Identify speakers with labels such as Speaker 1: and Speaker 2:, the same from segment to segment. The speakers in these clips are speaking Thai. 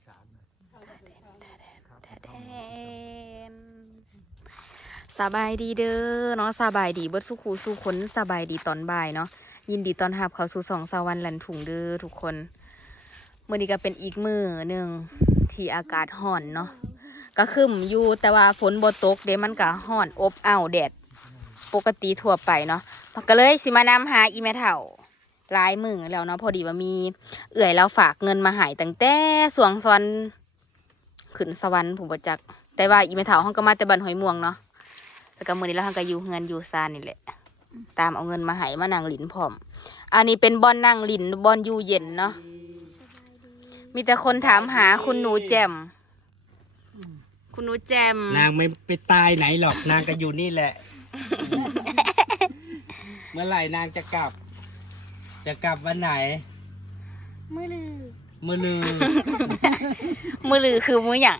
Speaker 1: สานนะ
Speaker 2: สบายดีเด้อเนาะสบายดีเบิดสุขูสู่คนสบายดีตอนบ่ายเนาะยินดีต้อนรับเข้าสู่2 สวรรค์ลันถุงเด้อทุกคนมื้อนี้ก็เป็นอีกมื้อหนึ่งที่อากาศร้อนเนาะก็ครึ้มอยู่แต่ว่าฝนบ่ตกเด้มันก็ร้อนอบอ้าวแดดปกติทั่วไปเนาะก็เลยสิมานำหาอีแม่เฒ่าหลายมื้อแล้วเนาะพอดีว่ามีเอื้อยเราฝากเงินมาให้ตั้งแต่สวงสวรรค์ขึ้นสวรรค์ผมบ่จักแต่ว่าอีแม่เฒ่าเฮาก็มาแต่บ้านหอยม่วงเนาะแล้วก็มื้อนี้เราก็อยู่เงินอยู่ซานนี่แหละตามเอาเงินมาให้มานั่งหลินพร้อมอันนี้เป็นบอนนั่งหลินบอนอยู่เย็นเนาะมีแต่คนถามหาคุณหนูแจ่มคุณหนูแจ่ม
Speaker 3: นางไม่ไปตายไหนหรอกนางก็อยู่นี่แหละ เมื่อไหร่นางจะกลับวันไหน
Speaker 4: มือลือ
Speaker 3: มือลือ
Speaker 2: มือลือคือมือหยัง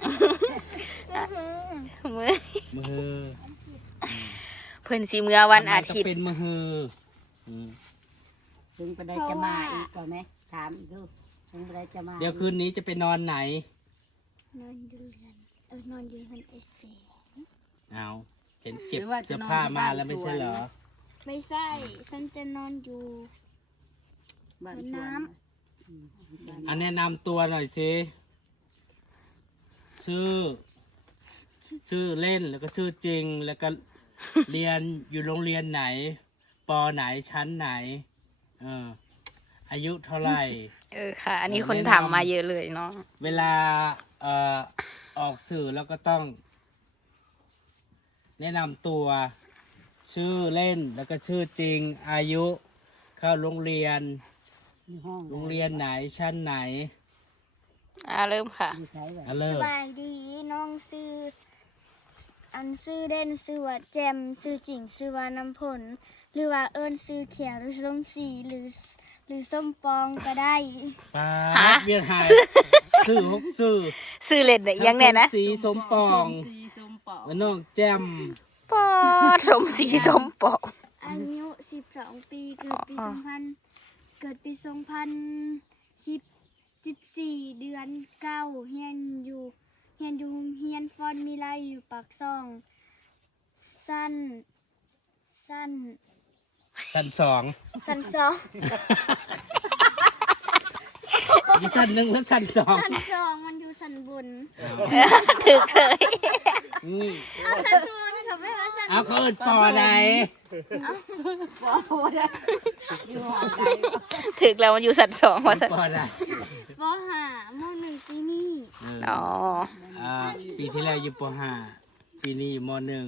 Speaker 2: มือ
Speaker 3: มือ
Speaker 2: เพิ่นสิเมื่อวันอาทิตย์
Speaker 3: จะเป็นมืออืม
Speaker 5: ถึงไปได้จะมาอีกก่อนไหมถามอีกดูถึงไปได้จะมา
Speaker 3: เดี๋ยวคืนนี้จะไปนอนไหน
Speaker 4: นอนอยู่เรือนนอนอยู่เรือนเอเซ
Speaker 3: เอาเห็นเก็บเสื้อผ้ามาแล้วไม่ใช่เหรอ
Speaker 4: ไม่ใช่ฉันจะนอนอยู่
Speaker 5: บ้าน
Speaker 4: บน
Speaker 5: สวน
Speaker 4: น้
Speaker 3: อันแนะนำตัวหน่อยสิชื่อเล่นแล้วก็ชื่อจริงแล้วก็ เรียนอยู่โรงเรียนไหนปอไหนชั้นไหนอายุเท่าไหร่
Speaker 2: ค่ะ อันนี้คนถามมาเยอะเลยเนาะ
Speaker 3: เวลาออกสื่อแล้วก็ต้อง แนะนำตัวชื่อเล่นแล้วก็ชื่อจริง อายุเข้าโรงเรียน
Speaker 5: มีห้อง
Speaker 3: โรงเรียนไหนชั้นไหน
Speaker 2: เริ่มค่ะ
Speaker 5: มีใช้แบบ
Speaker 3: อะ
Speaker 4: ำ
Speaker 3: เลิ
Speaker 4: ส
Speaker 3: ก
Speaker 4: บายดีน้องซื้ออันซื้อเด่นซื้อว่าแจมซื้อจริงซื้อว่าน้ำผล หรือว่าเอิญซื้อเขียวหรือส้มสีหรือส้มปองก็ได้
Speaker 3: ปา
Speaker 2: ฮะ
Speaker 3: ดเวียนหายสื่อฮกสื่อ
Speaker 2: ชื่อเล่นได้ยังไงนะ
Speaker 3: ทั้สีสมปองแล้วน้องแจม
Speaker 2: ปอดสมศรีสมปอง
Speaker 4: อายุ12 ปีเกิดปี2000เกิดปี2014เดือน9เฮียนอยู่โรงเฮียนฟอนมีไลอยู่ปากซ่องสั้น
Speaker 3: สั้นสอง
Speaker 4: สั้นสอง
Speaker 3: มีสั้นหนึ่งแล้วสั้นสอง
Speaker 4: สั้นสองมันอยู่สั้นบน
Speaker 2: ถึกเฉย
Speaker 3: อืม
Speaker 4: เอาสั้นบนเขาไม่ว่าสั้น
Speaker 3: เอาเขาเอิดปอไหน
Speaker 5: อยู่ห้องใด
Speaker 2: ถึกแล้วมันอยู่สัตว์สองว่าสัตว์
Speaker 3: ปอไหน
Speaker 4: ปหามหนึ่งปีนี้
Speaker 2: อ๋อ
Speaker 3: ปีที่แล้วอยู่ปห้าปีนี้อยู่มหนึ่ง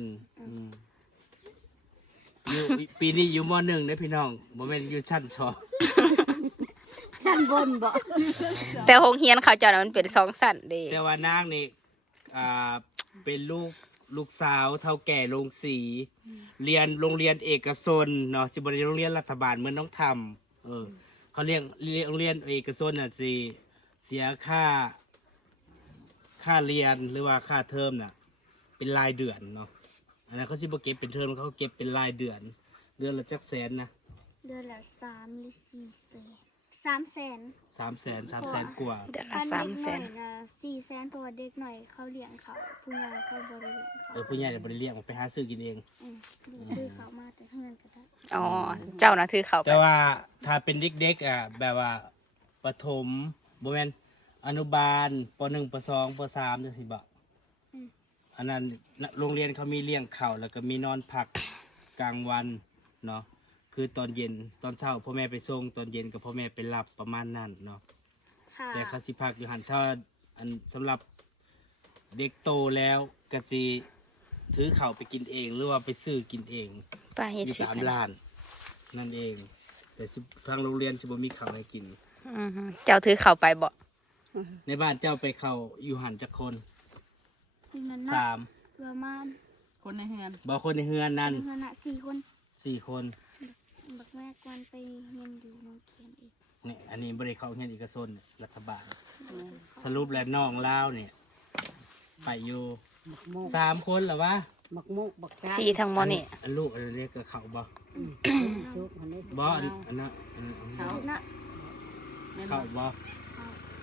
Speaker 3: อยู่ปีนี้อยู่มหนึ่งนะพี่น้องโมเมนต์อยู่ชั้นสอง
Speaker 5: ชั้นบนบ่
Speaker 2: แต่โรงเรียนเขาเจ้าน่ะมันเป็น2 สั้นเด้
Speaker 3: แต่ว่านางนี่เป็นลูกสาวเท่าแก่โรงสีเรียนโรงเรียนเอกชนเนาะสิบริโรงเรียนรัฐบาลเหมือนน้องทำเขาเรียกโรงเรียนเอกชนน่ะสิเสียค่าเรียนหรือว่าค่าเทอมน่ะเป็นรายเดือนเนาะอันนั้นเขาสิบ่เก็บเป็นเทอมเขาเก็บเป็นรายเดือนละจักแสนนะ
Speaker 4: เดือนละ3 หรือ 4 แสน3 แสน
Speaker 3: 300,000 กว่า
Speaker 2: เดือนละ
Speaker 4: อัน
Speaker 2: 3 แส
Speaker 4: เด็กหน่อน ยนะ4 แสนตัวเด็กหน่อยเขาเลี้ยงเขาผู้ใหญ่เขาบริเลี้ยงเขา
Speaker 3: ผู้ใหญ่เดี๋ยวบริเรียกมันไปหาซื้อกินเอง
Speaker 4: คือเขามาแต่เงินก็ได้
Speaker 2: อ๋อ เจ้าน่ะถือเขาไป
Speaker 3: แต่ว่าถ้าเป็นเด็กๆแบบว่าประถมบ่แม่นอนุบาลป .1 ป .2 ป .3 จังซี่บ่อันนั้นโรงเรียนเขามีเลี้ยงข้าวแล้วก็มีนอนพักกลางวันเนาะคือตอนเย็นตอนเช้าพ่อแม่ไปส่งตอนเย็นกับพ่อแม่ไปรับประมาณนั้นเนาะ
Speaker 4: ค่ะ
Speaker 3: แต่เขาสิพักอยู่หันถ้าอันสำหรับเด็กโตแล้วก็จีถือข้าวไปกินเองหรือว่าไปซื้อกินเอง
Speaker 2: ป้าเฮ็ด
Speaker 3: อยู่
Speaker 2: สิ
Speaker 3: ตามร้านนั่นเอง แต่สิทางโรงเรียนจะบ่มีข้าวให้กิน
Speaker 2: เจ้าถือเขาไปบ่
Speaker 3: ในบ้านเจ้าไปเข้าอยู่หันจักคน
Speaker 4: ที่นั้น
Speaker 3: สา
Speaker 4: นะ
Speaker 3: ม
Speaker 4: ประมาณ
Speaker 5: คนในเฮือน
Speaker 3: บ่คนในเฮือนนั่น
Speaker 4: เงินน่ะ4 คน
Speaker 3: 4 คน
Speaker 4: บักแม่กวนไปเรียนอยู่โรงเรียนอีก
Speaker 3: นี่อันนี้บ่ได้เข้าเรียนเอกชนรัฐบาลสรุปแล้วน้องลาวเนี่ยไปอยู่
Speaker 5: บักโมก
Speaker 3: 3 คนเหรอวะ
Speaker 5: บักโมกบักจ้า
Speaker 2: 4ทั้งหมดนี่
Speaker 3: อันลูกอันเล็กก็เข้าบ่
Speaker 5: ชุกอันนี้
Speaker 3: บ่อันนั้นอันนั้น
Speaker 4: นะ
Speaker 3: เข้าบ่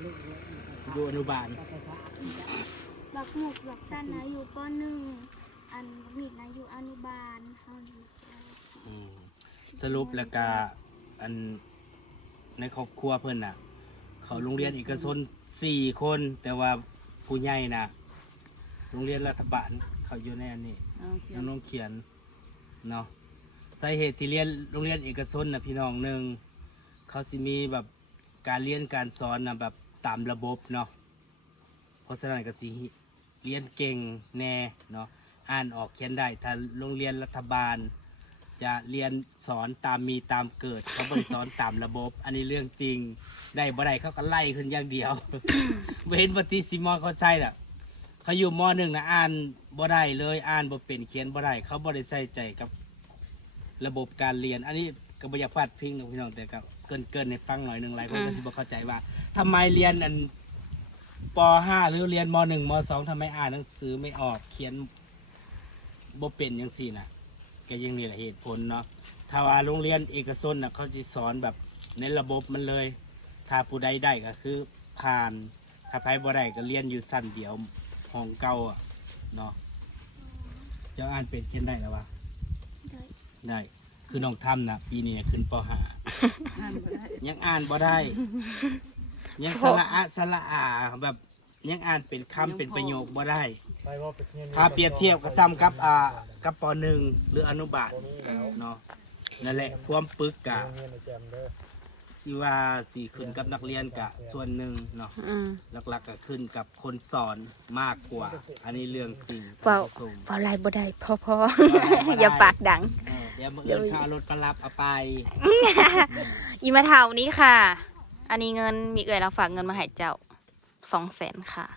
Speaker 5: ลูก
Speaker 3: อยู่อนุบาล
Speaker 5: ก็ไปพัก
Speaker 4: บักหมกบักสั้นนะอยู่ป .1 อันบักหมิดนะอยู่อนุบาลเฮาอยู่ป
Speaker 3: อืมสรุปแล้วก็อันในครอบครัวเพิ่นน่ะ เขาโรงเรียนเอกชน4 คน แต่ว่าผู้ใหญ่น่ะโรงเรียนรัฐบาลเขาอยู่ในอันนี้น้องเขียนเนาะสาเหตุที่เรียนโรงเรียนเอกชนน่ะพี่น้องหนึ่งเขาสิมีแบบการเรียนการสอนน่ะแบบตามระบบเนาะเพราะฉะนั้นก็สิเรียนเก่งแน่เนาะอ่านออกเขียนได้ถ้าโรงเรียนรัฐบาล จะเรียนสอนตามมีตามเกิด เขาบริสอนตามระบบ อันนี้เรื่องจริงได้บ่ได้เขาก็ไล่ขึ้นอย่างเดียว เว้นปฏิสิมอเขาใช่ล่ะเขาอยู่ม .1 นะอ่านบ่ได้เลยอ่านบ่เป็นเขียนบ่ได้เขาบ่ได้ใส่ใจกับระบบการเรียน อันนี้ก็บ่อยากพลาดพิงนะพี่น้องแต่ก็เกินในฟังหน่อยหนึงหลายคนก็สิบ่เข้าใจว่าทำไมเรียนอันป .5 หรือเรียนม .1 ม .2 ทำไมอ่านหนังสือไม่ออกเขียนบ่เป็นจังซี่น่ะ ก็ยังนี่แหละเหตุผลเนาะ ถ้าว่าโรงเรียนเอกชนน่ะเขาจะสอนแบบในระบบมันเลย ถ้าผู้ใดได้ก็คือผ่าน ถ้าใครบ่ได้ก็เรียนอยู่สั้นเดียวห้องเก่าอ่ะเนาะ เจ้าอ่านเป็นเขียนได้แล้ววะ
Speaker 4: ได้
Speaker 3: ได้ คือน้องทำนะปีนี้ขึ้นป .5 ยังอ่านบ่ได้ ยังสระอะสระอาแบบยังอ่านเป็นคำเป็นประโยคบ่ได้ ถ้าเปรียบเทียบกับซ้ำกับป .1 หรืออนุบาลเนาะนั่นแหละความปึกกะสิว่าสิขึ้นกับนักเรียนกะส่วนหนึ่งเนาะ
Speaker 2: อืม
Speaker 3: หลักๆก็ขึ้นกับคนสอนมากกว่า อันนี้เรื่องจริง
Speaker 2: เว้า
Speaker 3: ท่านผู้ชม
Speaker 2: เว้าไล่บ่ได้พออย่าปากดัง
Speaker 3: เดี๋ยวมาเอินค่ารถก็รับเอาไป
Speaker 2: อีมาเท่านี้ค่ะ อันนี้เงินมีเอ่ยเราฝากเงินมาให้เจ้า200,000ค่ะ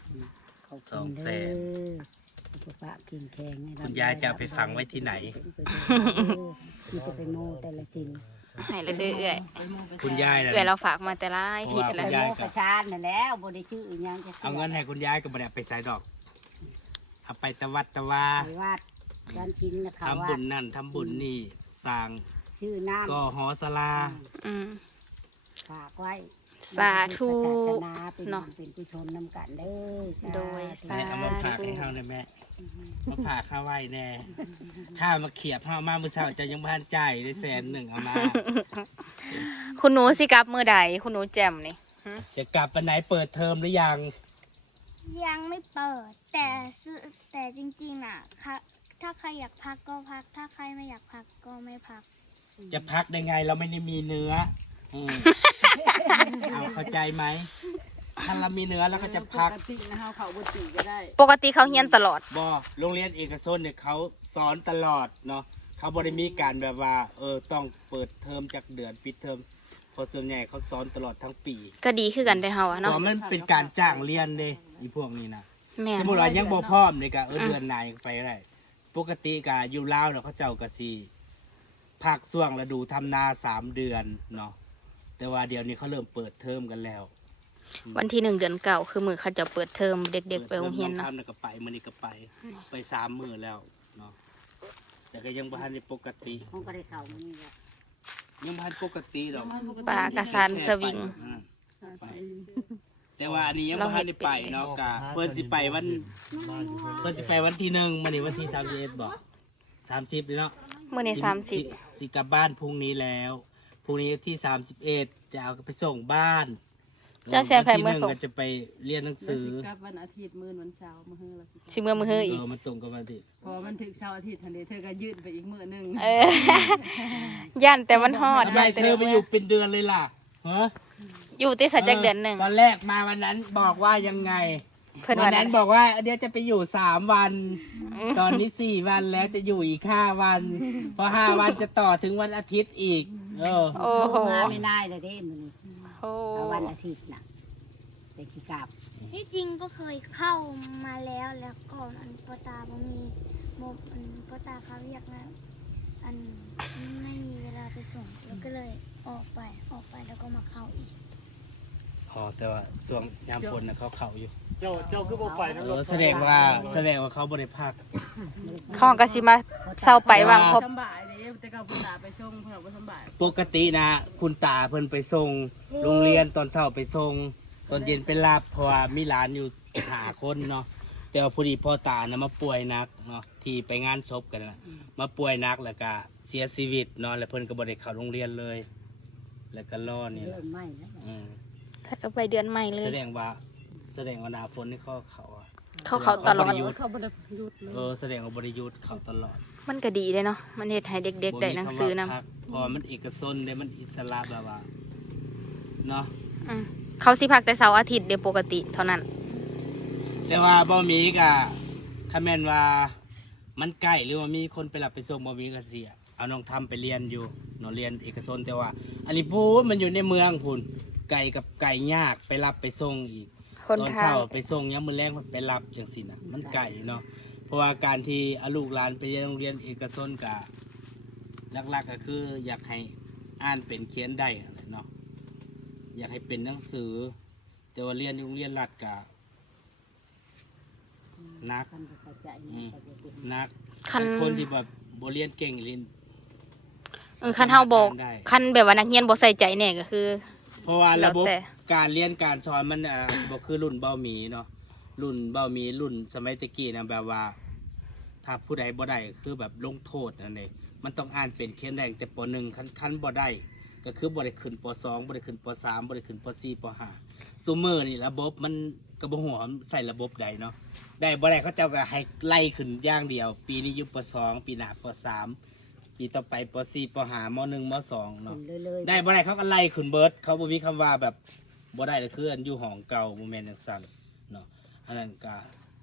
Speaker 5: สุขภาพกินแข็ง
Speaker 3: คุณยายจะเอาไปฝังไว้ที่ไหน
Speaker 5: ที่จะไปโม่แต่ละสิ่ง
Speaker 2: ให้ละเด้อเอ่ย
Speaker 3: คุณยายน่ะ
Speaker 2: เอ่ยเราฝากมาแต่ละอาทิตย์
Speaker 3: เพราะว่า
Speaker 2: ละ
Speaker 3: คุณยาย
Speaker 5: ประชานนั่นแล้วบ่ได้ชื่ออีหยังจะ
Speaker 3: เอาเงินให้คุณยายก็บ่ได้เอาไปใส่ดอก เอาไปตะวัดตะวา
Speaker 5: ไปวาดด้านชิ้นนะเขา
Speaker 3: ทำ
Speaker 5: ว่า
Speaker 3: บุญนั่นทำบุญนี่สร้าง
Speaker 5: ชื่อน้ำ
Speaker 3: ก็หอสลา
Speaker 2: อืม
Speaker 5: ฝากไว้
Speaker 2: สาธุ
Speaker 5: เนาะ
Speaker 2: เนาะ
Speaker 5: เป็นผู้ชมนำกันเด้อ
Speaker 2: โดย
Speaker 3: แม่เอามาฝากให้เฮาได้แม่มาฝากข้าไว้แน่ข้ามาเขียบเฮามามื้อเช้าเจะยังบ่ทันจ่ายได้100,000เอามา
Speaker 2: คุณหนูสิกลับมื้อใดคุณหนูแจ่มนี่
Speaker 3: จะกลับไปไหนเปิดเทอมหรือยัง
Speaker 4: ยังไม่เปิด แต่จริงๆน่ะค่ะถ้าใครอยากพักก็พัก ถ้าใครไม่อยากพักก็ไม่พัก
Speaker 3: จะพักได้ไงเราไม่ได้มีเนื้ออืมเอาเข้าใจไหมถ้าเรามีเนื้อแล้วก็จะพัก
Speaker 1: ปกตินะเฮาเขาบ่ติก็ได้
Speaker 2: ปกติเขาเฮียนตลอด
Speaker 3: บ่โรงเรียนเอกชนเนี่ยเขาสอนตลอดเนาะเขาบ่ได้มีการแบบว่าต้องเปิดเทอมจากเดือนปิดเทอมเพราะส่วนใหญ่เขาสอนตลอดทั้งปี
Speaker 2: ก็ดีคือกันได้เฮาอะ
Speaker 3: เพ
Speaker 2: เนาะ
Speaker 3: ราะมันเป็นการจ้างเรียนเด้อีพวกนี้นะ
Speaker 2: แม่
Speaker 3: ส
Speaker 2: น
Speaker 3: มมุติว่ายังบ่พร้อมนี่ก็เดือนไหนไปก็ได้ปกติก็อยู่ลาวเนาะเขาเจ้าก็สิพักช่วงฤดูทำนา3 เดือนเนาะแต่ว่าเดี๋ยวนี้เขาเริ่มเปิดเทอมกันแล้ว
Speaker 2: วันที่1 เดือน 9คือมื้อเขาจะเปิดเทอมเด็กๆไปโรงเรียนเนาะ
Speaker 3: ทำก็ไปมื้อนี้ก็ไป3 มื้อแล้วเนาะแต่ก็ยังบ่ทันได้ปกติ
Speaker 5: คงก็ได้เข้ามานี่แหละ
Speaker 3: ยังบ่ทันปกติดอก
Speaker 2: ปลากระสันสวิง
Speaker 3: ไปแต่ว่าอันนี้ยังบ่ทันได้ไปเนาะก็เพิ่นสิไปวันที่1มื้อนี้วันที่31บ่30เลยเนาะ
Speaker 2: มื้อนี้
Speaker 3: สิกลับบ้านพรุ่งนี้แล้วพรุ่งนี้ที่31จะเอาไปส่งบ้าน
Speaker 2: 30เจ้าแซ่ไผเมื่อส่ง
Speaker 3: วันที่1ก็จะไปเรียนหนัง
Speaker 1: แล้ว
Speaker 3: สือ
Speaker 1: สิกลับวันอาทิตย์มื้อวันเสาร์มื้อเราสิกลับ
Speaker 2: สิมื้อฮื้ออีก
Speaker 3: มันตรงกับวันอาทิตย์
Speaker 1: พอมันถึงเสาร์อาทิตย์ทันทีเธอก็ยืดไปอีกมื้อหนึง
Speaker 2: ย่านแต่มันฮอด
Speaker 3: ทำไม
Speaker 2: ย่านแต่
Speaker 3: เธอไม่อยู่เป็นเดือนเลยล่ะฮะ
Speaker 2: อยู่ที่สัจจักเดือนหนึง
Speaker 3: ตอนแรกมาวันนั้นบอกว่ายังไง
Speaker 2: เพิ่น
Speaker 3: วั
Speaker 2: ว่าน
Speaker 3: นั้นบอกว่าเดี๋ยวจะไปอยู่3 วัน ตอนนี้4 วันแล้วจะอยู่อีก5 วันพอ5 วันจะต่อถึงวันอาทิตย์อีก
Speaker 2: โอ้โห
Speaker 5: มาไม่ได้เลยเด้มื้อนี้
Speaker 2: โอ้
Speaker 5: เอาวันอาทิตย์น่ะไปสิกลับ
Speaker 4: ที่จริงก็เคยเข้ามาแล้วก่อนอันปตาบ่มีโมอันปตาเขาเรียกนะอันไม่มีเวลาไปส่งแล้วก็เลยออกไปแล้วก็มาเข้าอีก
Speaker 3: อ๋อแต่ว่าช่วงยามฝนนะเขาเข่าอยู่
Speaker 6: เจ้าคือบ่ไปนะ
Speaker 3: แสดงว่าเขาบริภาค
Speaker 2: ข้องก็สิมาเศร้าไปวางครบ
Speaker 1: สำบายเด้แต่ก็พุ่นตาไปส่งเพิ่นบ่สำบาย
Speaker 3: ปกตินะ คุณตาเพิ่นไปส่งโรงเรียนตอนเช้าไปส่งตอนเย็นเป็นลาบเพราะว่ามีหลานอยู่ หาคนเนาะแต่ว่าพอดีพ่อตานะมาป่วยหนักเนาะที่ไปงานศพกันนะมาป่วยหนักแล้วก็เสียชีวิตเนาะแล้วเพิ่นก็บ่ได้เข้าโรงเรียนเลย แล้วก็รอนี่
Speaker 5: เริ่
Speaker 3: แหละ
Speaker 5: มไหม้แล้ว
Speaker 3: อืม
Speaker 2: ถ้าก็ไปเดือนใหม่เลย
Speaker 3: แสดงว่าหนาฝนนี่เขาอะ
Speaker 2: เขาตลอด
Speaker 1: เขาบ่ได้หยุดเลย
Speaker 3: แสดงว่าบริยุทธ์เขาตลอด
Speaker 2: มันก็ดีเลยเนาะมันเฮ็ดให้เด็กๆได้หนังสือนำ
Speaker 3: บ่มีคำว่าพักพอมันเอกชนได้มันอิสระแบบว่าเนาะ
Speaker 2: เขาสิพักแต่เสาร์อาทิตย์เดี๋ยวปกติเท่านั้น
Speaker 3: แต่ว่าบ่มีก็ถ้าแม่นว่ามันใกล้หรือว่ามีคนไปรับไปส่งบ่มีก็สิเอาน้องทำไปเรียนอยู่เนาะเรียนเอกชนแต่ว่า อันนี้พูนมันอยู่ในเมืองพูนไกลกับไกลยากไปรับไปส่งอีก
Speaker 2: คน
Speaker 3: ตอน
Speaker 2: ทา
Speaker 3: เช้าง ไปส่งยามมื้อแลงไปรับจังซี่น่ะมันไกลเนาะเพราะว่าการที่เอาลูกหลานไปเรียนโรงเรียนเอกชนก็หลักๆก็คืออยากให้อ่านเป็นเขียนได้อะไรเนาะอยากให้เป็นหนังสือ แต่ว่าเรียนโรงเรียนรัฐก็นัก
Speaker 5: คันจะเข้าใจนะก็จะเป็น
Speaker 3: นัก
Speaker 2: คัน
Speaker 3: คนที่แบบบ่เรียนเก่งเรียน
Speaker 2: คันเฮาบอก
Speaker 3: ได้
Speaker 2: คันแบบว่านักเรียนบ่ใส่ใจแน่ก็คือ
Speaker 3: เพราะว่าระบบ
Speaker 2: แล้วแต่
Speaker 3: การเรียนการสอนมันบ่คือรุ่นเบ้าหมีเนาะรุ่นเบ้าหมีรุ่นสมัยตะกี้นะแบบว่า ถ้าผู้ใดบ่ได้คือแบบลงโทษนั่นเองมันต้องอ่านเป็นเขียนได้แต่ป .1 คันบ่ได้ก็คือบ่ได้ขึ้นป .2 บ่ได้ขึ้นป .3 บ่ได้ขึ้นป .4 ป .5 ซุมื้อนี่ระบบมันก็บ่ฮู้ว่ามันใส่ระบบใดเนาะได้บ่ได้เขาเจ้าก็ให้ไล่ขึ้นอย่างเดียว ปีนี้อยู่ป .2 ปีหน้าป .3 ปีต่อไปป .4 ป .5 ม .1 ม .2 เนาะ
Speaker 5: คนเลยๆ
Speaker 3: ได้บ่ได้เขาก็ไล่ขึ้นเบิดเขาบ่มีคำว่าแบบบ่ได้เลยคืออันอยู่ห้องเก่าบ่แม่นจังซั่นเนาะอันนั้นก็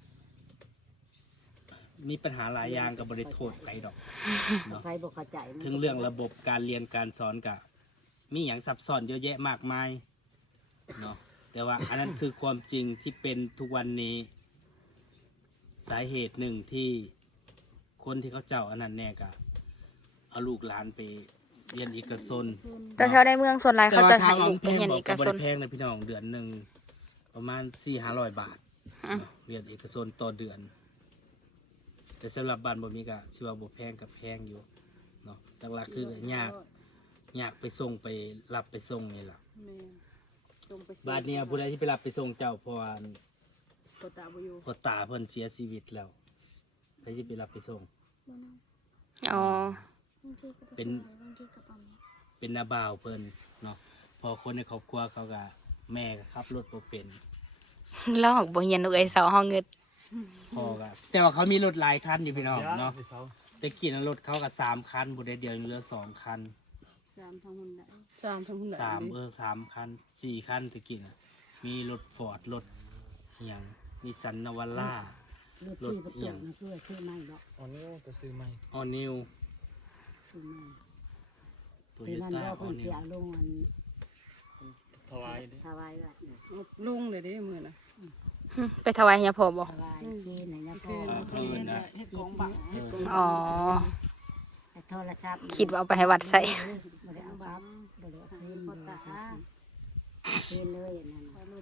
Speaker 3: มีปัญหาหลายอย่างก็บ่ได้โทษใครดอกเนาะ
Speaker 5: ใครบอกเข้าใจมัน
Speaker 3: ถึงเรื่องระบบการเรียนการสอนก็มีหยังซับซ้อนเยอะแยะมากมายเนาะแต่ว่าอันนั้นคือความจริงที่เป็นทุกวันนี้ สาเหตุหนึ่งที่คนที่เขาเจ้าอันนั้นแน่ก็เอาลูกหลานไปเรียนเอกชน
Speaker 2: แต่แถวในเมืองส่วนหลายเขาจะให้
Speaker 3: แต่ว่
Speaker 2: ลูกไปเรียน
Speaker 3: บ
Speaker 2: เอก
Speaker 3: บ่
Speaker 2: ชน
Speaker 3: ได้แพงเลยพี่น้องเดือนหนึ่งประมาณ 400-500 บาท
Speaker 2: อืม
Speaker 3: เรียนเอกชนต่อเดือน แต่สำหรับบ้านบ่มีก็ชื่อว่าบ่แพงกับแพงอยู่เนาะหลักๆคือยากไปส่งไปรับไปส่งนี่ล่ะ
Speaker 1: แม่ส่งไปส่ง
Speaker 3: บ้านเนี้ยผู้ใดที่ไปรับไปส่งเจ้าเพราะว่า
Speaker 1: พ่อตาบ่อยู่
Speaker 3: พ่อตาเพิ่นเสียชีวิตแล้วใครสิไปรับไปส่ง
Speaker 2: อ๋อ
Speaker 4: บางทีก็
Speaker 3: เป็น
Speaker 4: บางทีก็ประมาณ
Speaker 3: เป็นนาบ่าวเพิ่นเนาะพอคนในครอบครัวเขาก็แม่ก็ขับรถบ่เป็น
Speaker 2: แล้วหอกบ่เรียนลูกไอ้เสาเฮาเงิด
Speaker 3: พ่อก็แต่ว่าเขามีรถหลายคันอยู่พี่น้องเนาะแต่กี้นั้นรถเขาก็3คันบ่ได้เดียวยังเหลือ2คัน
Speaker 1: 3 ทางหุ่นได้3 ทางหุ่นได้
Speaker 3: 3คัน4คันตะกี้น่ะมีรถฟอร์ดรถอหย่างมีสันนาวาร่าร
Speaker 5: ถที่ประตูนะคือชื่อไม่บอก
Speaker 6: อ๋อนี่จะซื้อไหม
Speaker 3: ออนิว
Speaker 5: ชื่อไม่
Speaker 3: โต
Speaker 5: คือ
Speaker 3: โย
Speaker 5: นั่น
Speaker 3: ต้า
Speaker 5: ว่า
Speaker 3: อ
Speaker 5: เพิ่
Speaker 3: อน นิ
Speaker 5: เสี
Speaker 3: วย
Speaker 5: ลงมัน
Speaker 6: ถวายเด้
Speaker 5: ถวายว่า
Speaker 1: ลงเลยเด้มื้อน่ะ
Speaker 2: ไปถวายเฮียพ่อบ่
Speaker 5: ถวายเคนไหนนะพ่
Speaker 1: คือ
Speaker 5: อ
Speaker 1: เพิ่นเฮ็ดของบังเฮ็ดของ
Speaker 2: อ๋อ
Speaker 5: แต่โทรศัพท์
Speaker 2: คิดว่าเอาไปให้วัดใส่
Speaker 5: บ่ได้เอาบังบ่ได้เอาเคนบ่ได้เอาเคนเลยอันนั้น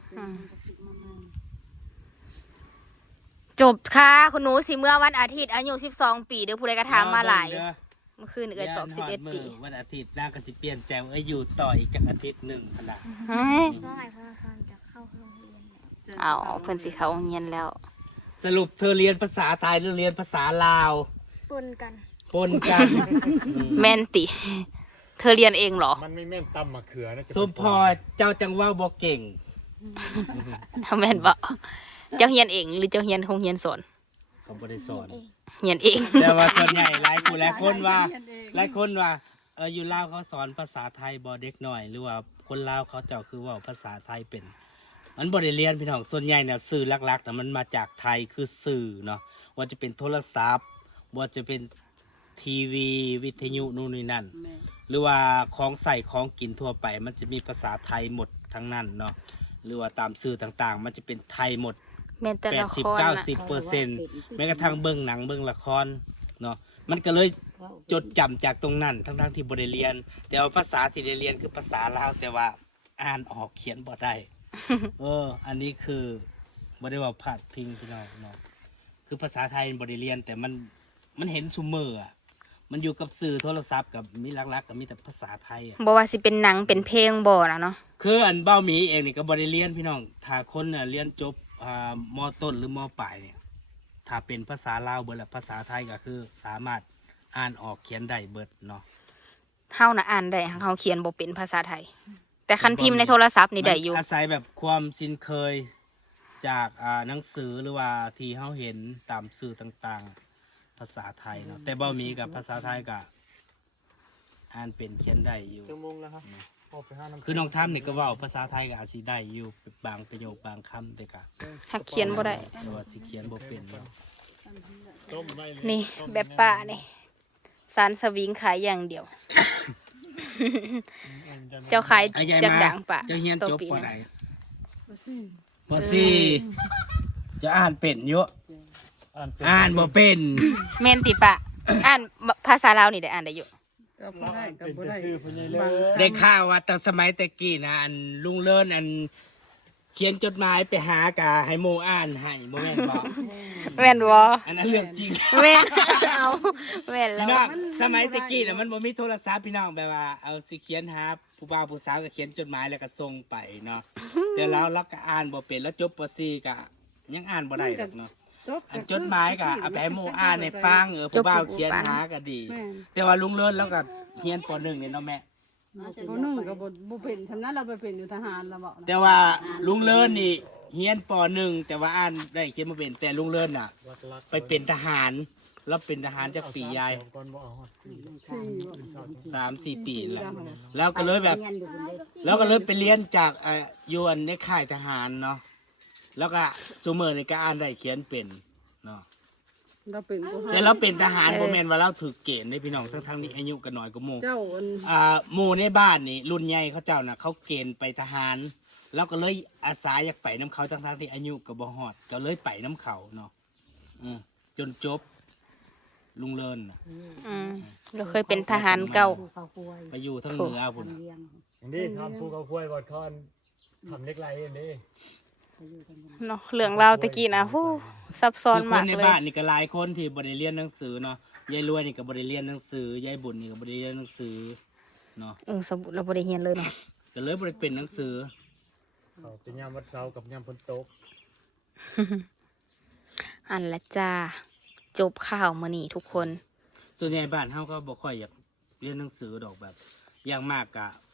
Speaker 2: จบค่ะคุณหนูสิเมื่อวันอาทิตย์อายุ12 ปีเด้อผู้ใดก็ถามมาหลาย เมื่อคืนเอ้ยตอบ
Speaker 3: ย่านฮด
Speaker 2: 11 ปี
Speaker 3: มื้อวันอาทิตย์นางก็สิเปลี่ยนใจว่าอยู่ต่ออีกจักอาทิตย์หนึงขนาด
Speaker 2: เฮ้ย
Speaker 4: ก็ไงพระซอนจะเข้าโรงเรียนแล้ว
Speaker 2: เอาเพิ่นสิเข้าโรงเรียนแล้ว
Speaker 3: สรุปเธอเรียนภาษาไทยหรือเรียนภาษาลาว
Speaker 4: ปนกัน
Speaker 3: ปนกันอืม
Speaker 2: แม่นติ เธอเรียนเองเหรอ
Speaker 6: มันไม่แม่นตำมะเขือนะจะ
Speaker 3: สมพอเจ้าจังว่าบ่เก่ง
Speaker 2: แม่นบ่เจ้าเรียนเองหรือเจ้าเรียนคงเรียนสอน
Speaker 3: เขาบ่ได้สอน
Speaker 2: เรียนเอง
Speaker 3: แต่ว่าส่วนใหญ่หลายคนว่าหลายคนว่าอยู่ลาวเขาสอนภาษาไทยบ่เด็กน้อย หรือว่าคนลาวเขาเจ้าคือเว่าภาษาไทยเป็น มันบ่ได้เรียนพี่น้องส่วนใหญ่เนี่ยสื่อหลักๆน่ะมันมาจากไทยคือสื่อเนาะว่าจะเป็นโทรศัพท์ว่าจะเป็นทีวีวิทยุนู่นนี่นั่น
Speaker 1: แม่
Speaker 3: หรือว่าของใส่ของกินทั่วไป มันจะมีภาษาไทยหมดทั้งนั้นเนาะหรือว่าตามสื่อต่างๆ มันจะเป็นไทยหมด
Speaker 2: แม่นแต่ละค
Speaker 3: 80
Speaker 2: นน่ะ
Speaker 3: 90%แม้กระทั่งเบื้องหนังเบื้องละครเนาะมันก็เลยจดจำจากตรงนั้นทั้งๆที่บ่ได้เรียน แต่ว่าภาษาที่ได้เรียนคือภาษาลาวแต่ว่าอ่านออกเขียนบ่ได้ อันนี้คือบ่ได้ว่าพลาดพิงพี่น้องเนาะคือภาษาไทยบ่ได้เรียนแต่มันเห็นซุมเมอร์อ่ะมันอยู่กับสื่อโทรศัพท์กับมีหลักๆกับมีแต่ภาษาไทยอ่ะ
Speaker 2: บ่ว่าสิเป็นหนังเป็นเพลงบ่นะเนาะ
Speaker 3: คืออันเบ้าหมีเองนี่ก็บ่ได้เรียนพี่น้องถ้าคนน่ะเรียนจบมต้นหรือมปลายเนี่ยถ้าเป็นภาษาลาวเบิดและภาษาไทยก็คือสามารถอ่านออกเขียนได้เบิดเนาะ
Speaker 2: เฮาน่ะอ่านได้เฮาเขียนบ่เป็นภาษาไทย แต่คันพิมพ์ในโทรศัพท์นี่ได้อยู่
Speaker 3: อาศัยแบบความชินเคยจากหนังสือหรือว่าที่เฮาเห็นตามสื่อต่างๆภาษาไทยเนาะแต่เบ้าหมีกับภาษาไทยก็อ่านเป็นเขียนได้อยู่
Speaker 6: จังมงแล้วครับออกไปหาน้ำ
Speaker 3: คือน้องท่ามนี่ก็เว่าภาษาไทยก็อาจสิได้อยู่บางประโยคบางคำแต่ก็
Speaker 2: หักเขียนบ่ได้
Speaker 3: แต่ว่าสิเขียนบ่เป็นเนาะ
Speaker 6: ต้มไว้เลย
Speaker 2: นี่
Speaker 6: ต้ม
Speaker 2: แบบป่านี่สารสวิงขายอย่างเดียว เจ้าขาย
Speaker 3: ไอ้ยาย
Speaker 2: จาก
Speaker 3: มา
Speaker 2: ด่างป่า
Speaker 3: เจ้าเฮียนจบ
Speaker 2: ปี
Speaker 3: ปอ
Speaker 2: นะ
Speaker 3: ไหน
Speaker 1: บ่สิ
Speaker 3: ปอสี่จะอ่านเป็นอยู่ อ่านบ่เป็น
Speaker 2: แม่นติปะ อ่านภาษาลาวนี่ได้อ่านได้อยู่
Speaker 1: ก็บ่ได้ก็
Speaker 6: เป็น
Speaker 1: บ่
Speaker 6: แต่
Speaker 1: ได้
Speaker 6: ซื้อพญายเลิศ
Speaker 3: ได้ข่าวว่าตอนสมัยแต่กี้นะอันลุงเลิศอันเขียนจดหมายไปหากาให้โมอ่านให้บ่แม่นบ่
Speaker 2: แม่นบ่
Speaker 3: อันนั้นเรื่องจริง
Speaker 2: แม่นเอาแม่นแล้
Speaker 3: พี่
Speaker 2: ว
Speaker 3: น้องสมัยตะกี้น่ะมันบ่มีโทรศัพท์พี่น้องแบบว่าเอาสิเขียนหาผู้บ่าวผู้สาวก็เขียนจดหมายแล้วก็ส่งไปเนาะแต่เราก็อ่านบ่เป็นแล้วจบป .4 ก็ยังอ่านบ่ได้หรอกเนาะ
Speaker 1: จบ
Speaker 3: อันจดหมายก็เอาไปให้หมู่อ่านให้ฟังผู้บ่าวเขียนหาก็ดี
Speaker 1: แม่น
Speaker 3: แต่ว่าลุงเลิศแล้วก็เรียนป .1 นี่เนาะแม่
Speaker 1: บ่นึ่งก็บ่เป็นฉะนั้นเราไปเป็นอยู่ทหารแล้วบอกนะ
Speaker 3: แต่ว่าลุงเลิศนี่เรียนป .1 แต่ว่าอ่านได้เขียนบ่เป็นแต่ลุงเลิศน่ะ
Speaker 6: วัดลักษณ์
Speaker 3: ไปเป็นทหารแล้วเป็นทหารจากปียาย
Speaker 6: ก่อนบ่เอาฮอดสี่
Speaker 3: 3-4 ปีแล้วแล้วก็เลยแบบ แล้วก็เลยไปเรียนจากอยู่อันในค่ายทหารเนาะแล้วก็ซูเมอร์ในก็อ่านได้เขียนเป็นเนาะ
Speaker 1: เราเป็นทหาร
Speaker 3: แต่เราเป็นทหารบ่แม่นว่าเราถูกเกณฑ์ในพี่น้องทั้งๆนี้อายุก็น้อยกว่าหมู่
Speaker 1: เจ้าอัน
Speaker 3: หมู่ในบ้านนี่รุ่นใหญ่เขาเจ้าน่ะเขาเกณฑ์ไปทหารแล้วก็เลยอาสาอยากไปน้ำเขาทั้งๆที่อายุก็บ่ฮอดก็เลยไปน้ำเขาเนาะจนจบลุงเลินน่ะ
Speaker 2: อืมเราเคยเป็นทหารเก่า
Speaker 3: ไปอยู่ทั้งเหนือพุ่น
Speaker 6: อย่างนี้ทำภูเขาคุ้ยบอดคอนทำเล็กไรอย่างนี้
Speaker 2: เนาะเรื่องราวตะกี้นะฮู้ซับซ้อน
Speaker 3: คือค
Speaker 2: มาน ก
Speaker 3: ใน
Speaker 2: เลย
Speaker 3: บ้านนี่ก็หลายคนที่บ่ได้เรียนหนังสือเนาะยายรวยนี่ก็บ่ได้เรียนหนังสือยายบุญนี่ก็บ่ได้เรียนหนังสือเนาะ
Speaker 2: สมุดเราบ่ได้เรียนเลยเนาะ
Speaker 3: ก็เลยบ่ได้เป็นหนังสือ
Speaker 6: เขาเป็นยามวัดเสาร์กับยามฝนตก
Speaker 2: อันละจ้าจบข่าวมื้อนี้ทุกคน
Speaker 3: ส่วนใหญ่บ้านเฮาก็บ่ค่อยอยากเรียนหนังสือดอกแบบ อย่างมากก็ป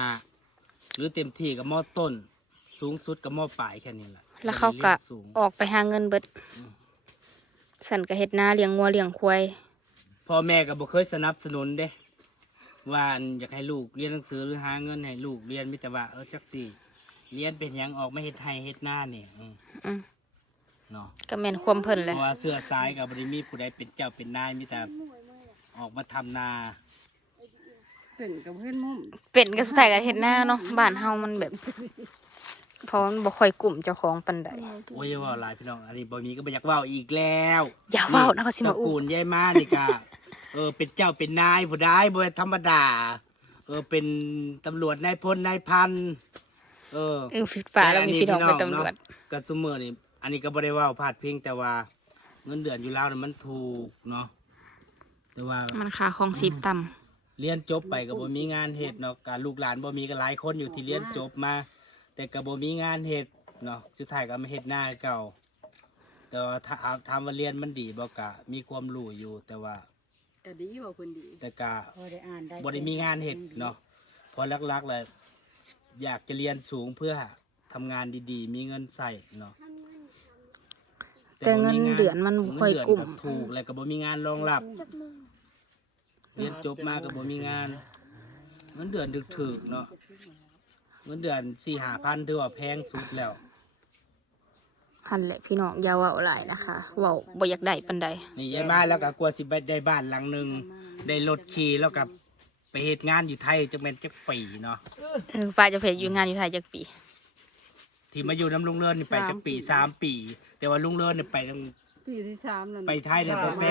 Speaker 3: .5 หรือเต็มที่ก็มต้น สูงสุดก็มปลายแค่นี้แหละ
Speaker 2: แล้วเขาก็
Speaker 3: รียนสูง
Speaker 2: ออกไปหาเงินเบิดสันก็เฮ็ดนาเลี้ยงงัวเลี้ยงควาย
Speaker 3: พ่อแม่ก็บ่เคยสนับสนุนเด้ว่าอันอยากให้ลูกเรียนหนังสือหรือหาเงินให้ลูกเรียนมีแต่ว่าจักสิเรียนเป็นหยังออกมาเฮ็ดไร่เฮ็ดนานี่
Speaker 2: อืม
Speaker 3: เนาะ
Speaker 2: ก็แม่นความเพิ่นแห
Speaker 3: เพ
Speaker 2: ละ
Speaker 3: ราะว่าเสื้อสายกับบริมีผู้ใดเป็นเจ้าเป็นนายมีแต่ออกมาทำนา
Speaker 1: เป็นกับเพื่อนมุ่ม
Speaker 2: เป็นก็สุดท้ายก็เฮ็ดนาเนาะบ้านเฮามันแบบ เพราะมันบ่ค่อยกลุ่มเจ้าของปานใด
Speaker 3: โอ้ยอย่าเว่าหลายพี่น้องอันนี้บ่มีก็บ่อยากเว้าอีกแล้ว
Speaker 2: อย่าเว้านะเขาสิมา
Speaker 3: ตระ
Speaker 2: อู้
Speaker 3: กูลยายมานี่ก็ เป็นเจ้าเป็นนายผู้ใดบ่ธรรมดาเป็นตำรวจนายพลนายพัน
Speaker 2: ฟิดฟ้าแล้วมีพี่น้องเป็นตำรวจ
Speaker 3: ก็ซุมื้อนี่อันนี้ก็บ่ได้เว้าพาดพิงแต่ว่าเงินเดือนอยู่ลาวน่ะมันถูกเนาะแต่ว่า
Speaker 2: มันค่าของชีพต่ำ
Speaker 3: เรียนจบไปก็บ่มีงานเฮ็ดเนาะการลูกหลานบ่มีก็หลายคนอยู่ที่เรียนจบมา แต่ก็บ่มีงานเฮ็ดเนาะสุดท้ายก็มาเฮ็ดหน้าเก่าแต่ว่าถ้าถามว่าเรียนมันดีบ่ก็มีความรู้อยู่แต่ว่า
Speaker 1: ก็ดีว่าคนดี
Speaker 3: แต่ก็
Speaker 5: พอได้อ่านได้
Speaker 3: บ่ได้มีงานเฮ็ดเนาะเพอหลักๆเลยอยากจะเรียนสูงเพื่อทำงานดีๆ มีเงินใช้เนาะ
Speaker 2: แต่เงินเดือนมันบ่ค่อยกลุ่ม
Speaker 3: เงินเดือนถูกแล้วก็บ่มีงานรองรับ เรียนจบมาก็บ่มีงานเงินเดือนถึกๆเนาะเงินเดือน 4-5,000ถือว่าแพงสุดแล้ว
Speaker 2: หันแหละพี่น้องอย่าเว้าหลายนะคะเว้าบ่อยากได้ปานใด
Speaker 3: นี่ยายมาแล้วก็กลัวสิได้บ้านหลังหนึงได้รถขี่แล้วก็ไปเฮ็ดงานอยู่ไทยจักแม่นจักปีเนาะ
Speaker 2: ป้าจะเพจอยู่งานอยู่ไทยจักปี
Speaker 3: ที่มาอยู่น้ำลุงเลิศนี่ไปจักปี3 ปี แต่ว่าลุงเลิศนี่ไปตั้ง
Speaker 1: ปีที่3นั่น
Speaker 3: ไปไทยได้ตั้งแต่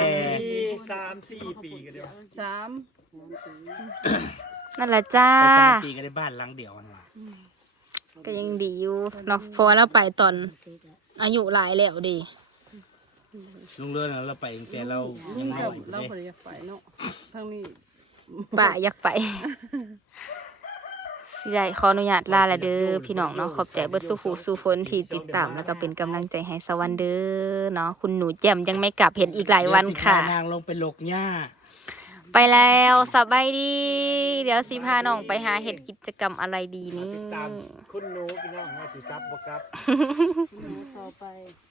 Speaker 6: 3-4 ปีกันเดียว
Speaker 1: 3
Speaker 2: นั่นแหละจ้า
Speaker 3: ไป3 ปีก็ได้บ้านหลังเดียวกันว่ะ
Speaker 2: ก็ยังดีอยู่เนาะเพราะว่าเราไปตอนอายุหลายแล้วดิ
Speaker 3: ลุงเรือนเราไปเองแต่เรา
Speaker 1: ลุ
Speaker 3: ยัง
Speaker 1: ง
Speaker 3: น้
Speaker 1: กั
Speaker 3: อบ ยอยู่
Speaker 1: เรา
Speaker 3: เด้
Speaker 1: บ่ได้อยากไปเนาะทางนี้
Speaker 2: ป่าอยากไปสิได้ขออนุญาตลาละเด้อพี่น้องเนาะขอบใจเบิดสู่หูสู่ฝนที่ติดตามแล้วก็เป็นกำลังใจให้สวรรค์เด้อเนาะคุณหนูแจ่มยังไม่กลับเห็นอีกหลายวันค่ะ
Speaker 3: เดี๋ยสิพานางลงไปหลกหญ้า
Speaker 2: ไปแล้วสบายดี เดี๋ยวสิพาน้องไปหาเห็ดกิจกรรมอะไรดีนี่
Speaker 6: ติดตามคุณหนูพี่น้องว่าสิกลับบ่กลับ
Speaker 1: ต่อไป